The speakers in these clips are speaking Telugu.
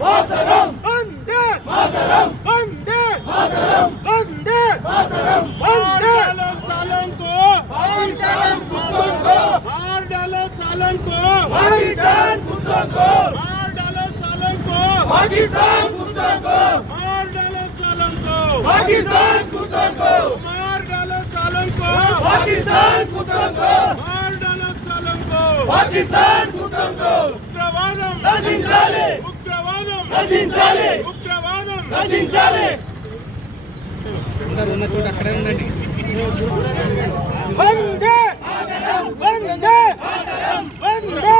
మాతరం వందే మాతరం వందే మాతరం వందే మాతరం వందే सालन को पाकिस्तान कुत्तों को मार डालो सालन को पाकिस्तान कुत्तों को मार डालो सालन को पाकिस्तान कुत्तों को मार डालो सालन को पाकिस्तान कुत्तों को मार डालो सालन को पाकिस्तान कुत्तों को मार डालो सालन को पाकिस्तान कुत्तों को उग्रवादం నశించాలి ఉగ్రవాదం నశించాలి ఉగ్రవాదం నశించాలి అందరూ ఉన్న చోట అక్కడే ఉండండి. వందే వందే వందే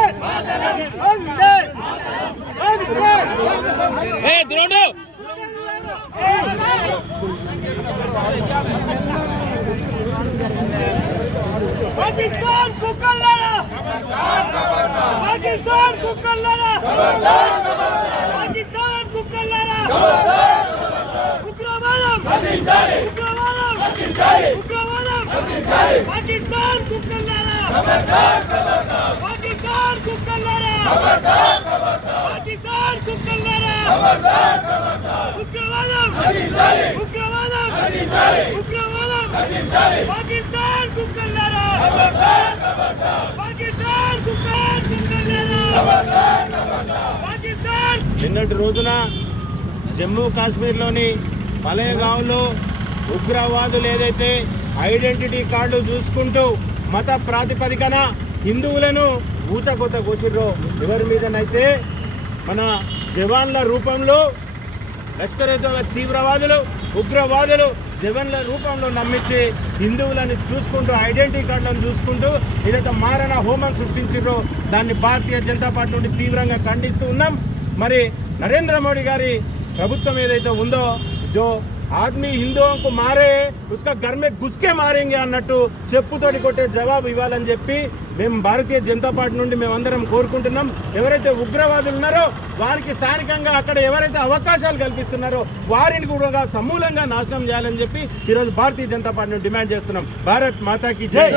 వందే వందే ఏ ద్రోణు पाकिस्तान को कल्लारा पाकिस्तान को कल्लारा पाकिस्तान को कल्लारा उग्रवादम नశించాలి उग्रवादम नశించాలి उग्रवादम नశించాలి पाकिस्तान को कल्लारा खबरदार खबरदार पाकिस्तान को कल्लारा खबरदार खबरदार पाकिस्तान को कल्लारा खबरदार खबरदार उग्रवादम नశించాలి उग्रवादम नశించాలి उग्रवादम नశించాలి पाकिस्तान को कल्लारा खबरदार खबरदार पाकिस्तान को कल्लारा खबरदार खबरदार पाकिस्तान నిన్నటి రోజున జమ్మూ కాశ్మీర్లోని పలేగాంలో ఉగ్రవాదులు ఏదైతే ఐడెంటిటీ కార్డు చూసుకుంటూ మత ప్రాతిపదికన హిందువులను ఊచకొత కోసిర్రో ఎవరి మీదనైతే మన జవాన్ల రూపంలో లష్కర్-ఏ-తోయిబా తీవ్రవాదులు ఉగ్రవాదులు జవాన్ల రూపంలో నమ్మించి హిందువులను చూసుకుంటూ ఐడెంటిటీ కార్డులను చూసుకుంటూ ఏదైతే మారణ హోమం సృష్టించారో దాన్ని భారతీయ జనతా పార్టీ నుండి తీవ్రంగా ఖండిస్తూ ఉన్నాం. మరి నరేంద్ర మోడీ గారి ప్రభుత్వం ఏదైతే ఉందో జో ఆద్మీ హిందువుకు మారే ఉస్కా ఘర్ మే గుస్కే మారేంగే అన్నట్టు చెప్పుతోటి కొట్టే జవాబు ఇవ్వాలని చెప్పి మేము భారతీయ జనతా పార్టీ నుండి మేమందరం కోరుకుంటున్నాం. ఎవరైతే ఉగ్రవాదులు ఉన్నారో వారికి స్థానికంగా అక్కడ ఎవరైతే అవకాశాలు కల్పిస్తున్నారో వారిని కూడా సమూలంగా నాశనం చేయాలని చెప్పి ఈరోజు భారతీయ జనతా పార్టీని డిమాండ్ చేస్తున్నాం. భారత్ మాతాకి జై.